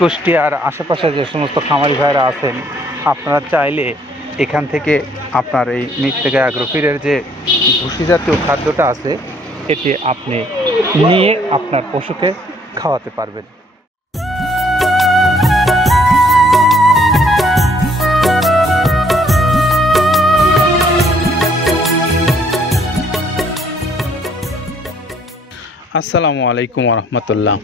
কুষ্টিয়ার আশেপাশে যে সমস্ত খামারি ভাইরা আছেন, আপনারা চাইলে এখান থেকে আপনার এই মৃত্তিকা অ্যাগ্রোফিডের যে ভুসি জাতীয় খাদ্যটা আছে এটি আপনি নিয়ে আপনার পশুকে খাওয়াতে পারবেন। আসসালামু আলাইকুম রহমতুল্লাহ।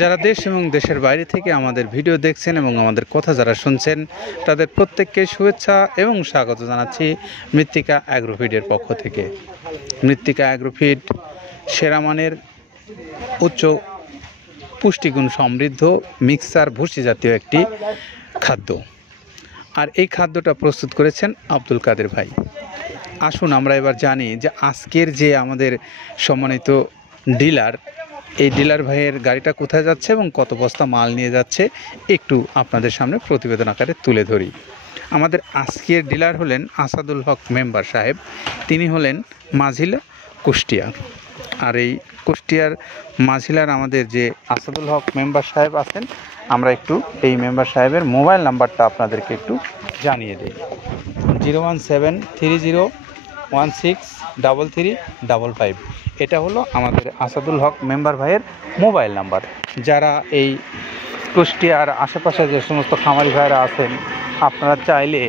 যারা দেশ এবং দেশের বাইরে থেকে আমাদের ভিডিও দেখছেন এবং আমাদের কথা যারা শুনছেন তাদের প্রত্যেককে শুভেচ্ছা এবং স্বাগত জানাচ্ছি মৃত্তিকা অ্যাগ্রোফিডের পক্ষ থেকে। মৃত্তিকা অ্যাগ্রোফিড সেরা মানের উচ্চ পুষ্টিগুণ সমৃদ্ধ মিক্সার ভুসি জাতীয় একটি খাদ্য, আর এই খাদ্যটা প্রস্তুত করেছেন আব্দুল কাদের ভাই। আসুন আমরা এবার জানি যে আজকের যে আমাদের সম্মানিত ডিলার, এই ডিলার ভাইয়ের গাড়িটা কোথায় যাচ্ছে এবং কত বস্তা মাল নিয়ে যাচ্ছে একটু আপনাদের সামনে প্রতিবেদন আকারে তুলে ধরি। আমাদের আজকের ডিলার হলেন আসাদুল হক মেম্বার সাহেব, তিনি হলেন মাঝিলা কুষ্টিয়া। আর এই কুষ্টিয়ার মাঝিলার আমাদের যে আসাদুল হক মেম্বার সাহেব আছেন, আমরা একটু এই মেম্বার সাহেবের মোবাইল নাম্বারটা আপনাদেরকে একটু জানিয়ে দিই। 01730163355। এটা হলো আমাদের আসাদুল হক মেম্বার ভাইয়ের মোবাইল নাম্বার। যারা এই কুষ্টিয়ার আশেপাশে যে সমস্ত খামারি ভাইরা আছেন, আপনারা চাইলে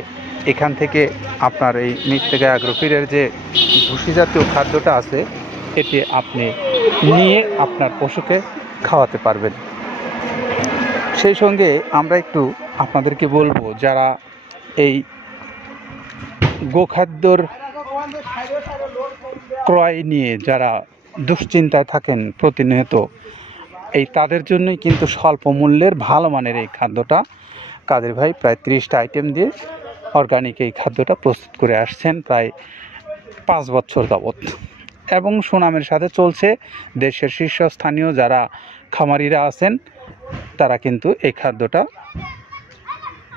এখান থেকে আপনার এই মৃত্তিকা অ্যাগ্রোফিডের যে ভুসি জাতীয় খাদ্যটা আছে এটি আপনি নিয়ে আপনার পশুকে খাওয়াতে পারবেন। সেই সঙ্গে আমরা একটু আপনাদেরকে বলবো, যারা এই গোখাদ্যর ক্রয় নিয়ে যারা দুশ্চিন্তায় থাকেন প্রতিনিয়ত, এই তাদের জন্যই কিন্তু স্বল্প মূল্যের ভালো মানের এই খাদ্যটা কাদের ভাই প্রায় 30টা আইটেম দিয়ে অর্গানিক এই খাদ্যটা প্রস্তুত করে আসছেন প্রায় 5 বছর যাবৎ, এবং সুনামের সাথে চলছে। দেশের শীর্ষস্থানীয় যারা খামারিরা আছেন তারা কিন্তু এই খাদ্যটা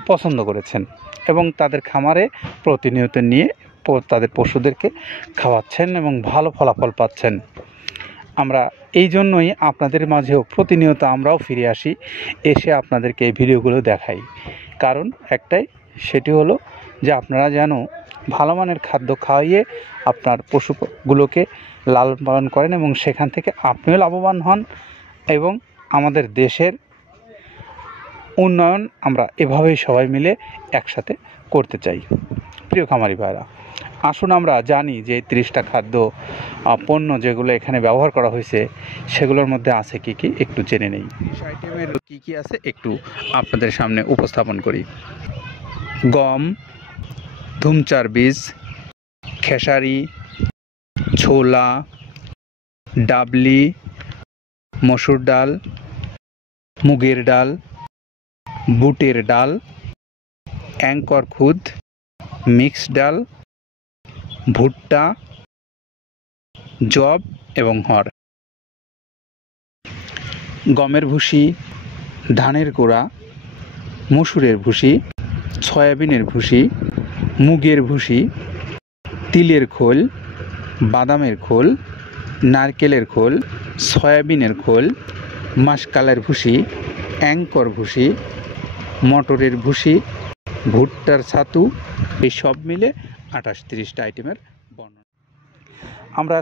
পছন্দ করেছেন এবং তাদের খামারে প্রতিনিয়ত নিয়ে তাদের পশুদেরকে খাওয়াচ্ছেন এবং ভালো ফলাফল পাচ্ছেন। আমরা এই জন্যই আপনাদের মাঝেও প্রতিনিয়ত আমরাও ফিরে আসি, এসে আপনাদেরকে এই ভিডিওগুলো দেখাই। কারণ একটাই, সেটি হলো যে আপনারা যেন ভালো মানের খাদ্য খাওয়াইয়ে আপনার পশুগুলোকে লালন পালন করেন এবং সেখান থেকে আপনিও লাভবান হন এবং আমাদের দেশের উন্নয়ন আমরা এভাবেই সবাই মিলে একসাথে করতে চাই। প্রিয় খামারি ভাইরা, আসুন আমরা জানি যে 30টা খাদ্য পণ্য যেগুলো এখানে ব্যবহার করা হয়েছে সেগুলোর মধ্যে আছে কি কি একটু জেনে নেই। 30 আইটেমের কী কী আছে একটু আপনাদের সামনে উপস্থাপন করি। গম, ধুমচার বীজ, খেসারি, ছোলা, ডাবলি, মসুর ডাল, মুগের ডাল, বুটের ডাল, অ্যাঙ্কর খুদ, মিক্সড ডাল, ভুট্টা, জব এবং হর। গমের ভুসি, ধানের গোড়া, মসুরের ভুসি, সয়াবিনের ভুসি, মুগের ভুসি, তিলের খোল, বাদামের খোল, নারকেলের খোল, সয়াবিনের খোল, মাসকালের ভুসি, অ্যাঙ্কর ভুসি, মটরের ভুসি, ভুট্টার ছাতু, এই সব মিলে 28-30টা আইটেমের বর্ণনা। আমরা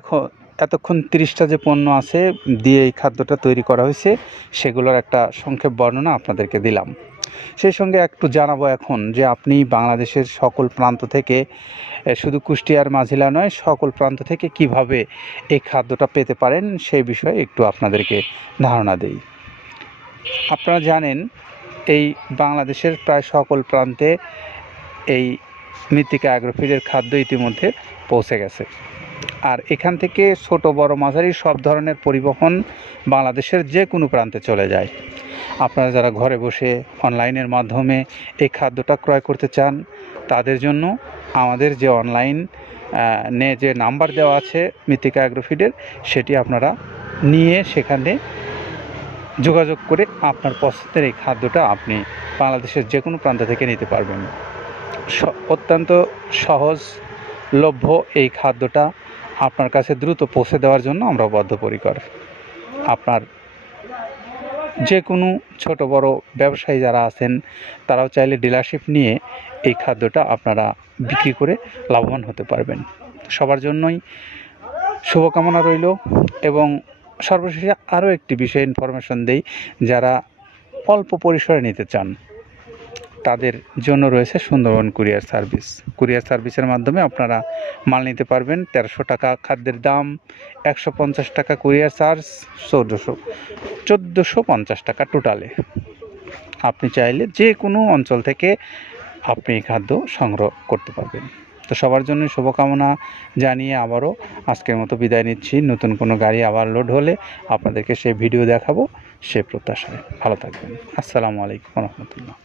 এতক্ষণ 30টা যে পণ্য আছে দিয়ে এই খাদ্যটা তৈরি করা হয়েছে সেগুলোর একটা সংক্ষেপ বর্ণনা আপনাদেরকে দিলাম। সেই সঙ্গে একটু জানাবো এখন যে আপনি বাংলাদেশের সকল প্রান্ত থেকে, শুধু কুষ্টিয়ার মাঝিলা নয়, সকল প্রান্ত থেকে কিভাবে এই খাদ্যটা পেতে পারেন সেই বিষয়ে একটু আপনাদেরকে ধারণা দেই। আপনারা জানেন এই বাংলাদেশের প্রায় সকল প্রান্তে এই মৃত্তিকা অ্যাগ্রোফিডের খাদ্য ইতিমধ্যে পৌঁছে গেছে, আর এখান থেকে ছোট বড় মাঝারি সব ধরনের পরিবহন বাংলাদেশের যে কোনো প্রান্তে চলে যায়। আপনারা যারা ঘরে বসে অনলাইনের মাধ্যমে এই খাদ্যটা ক্রয় করতে চান তাদের জন্য আমাদের যে অনলাইন যে নাম্বার দেওয়া আছে মৃত্তিকা অ্যাগ্রোফিডের, সেটি আপনারা নিয়ে সেখানে যোগাযোগ করে আপনার পছন্দের এই খাদ্যটা আপনি বাংলাদেশের যে কোনো প্রান্ত থেকে নিতে পারবেন। অত্যন্ত সহজলভ্য এই খাদ্যটা আপনার কাছে দ্রুত পৌঁছে দেওয়ার জন্য আমরা বদ্ধপরিকর। আপনার যে কোনো ছোট বড় ব্যবসায়ী যারা আছেন তারাও চাইলে ডিলারশিপ নিয়ে এই খাদ্যটা আপনারা বিক্রি করে লাভবান হতে পারবেন। সবার জন্যই শুভকামনা রইল। এবং সর্বশেষে আরও একটি বিষয় ইনফরমেশন দেই, যারা অল্প পরিসরে নিতে চান তাদের জন্য রয়েছে সুন্দরবন কুরিয়ার সার্ভিস। কুরিয়ার সার্ভিসের মাধ্যমে আপনারা মাল নিতে পারবেন। 1300 টাকা খাদ্যের দাম, 150 টাকা কুরিয়ার চার্জ, 1450 টাকা টোটালে। আপনি চাইলে যে কোনো অঞ্চল থেকে আপনি এই খাদ্য সংগ্রহ করতে পারবেন। তো সবার জন্য শুভকামনা জানিয়ে আবারও আজকের মতো বিদায় নিচ্ছি। নতুন কোনো গাড়ি আবার লোড হলে আপনাদেরকে সেই ভিডিও দেখাবো, সে প্রত্যাশায় ভালো থাকবেন। আসসালামু আলাইকুম রহমতুল্লাহ।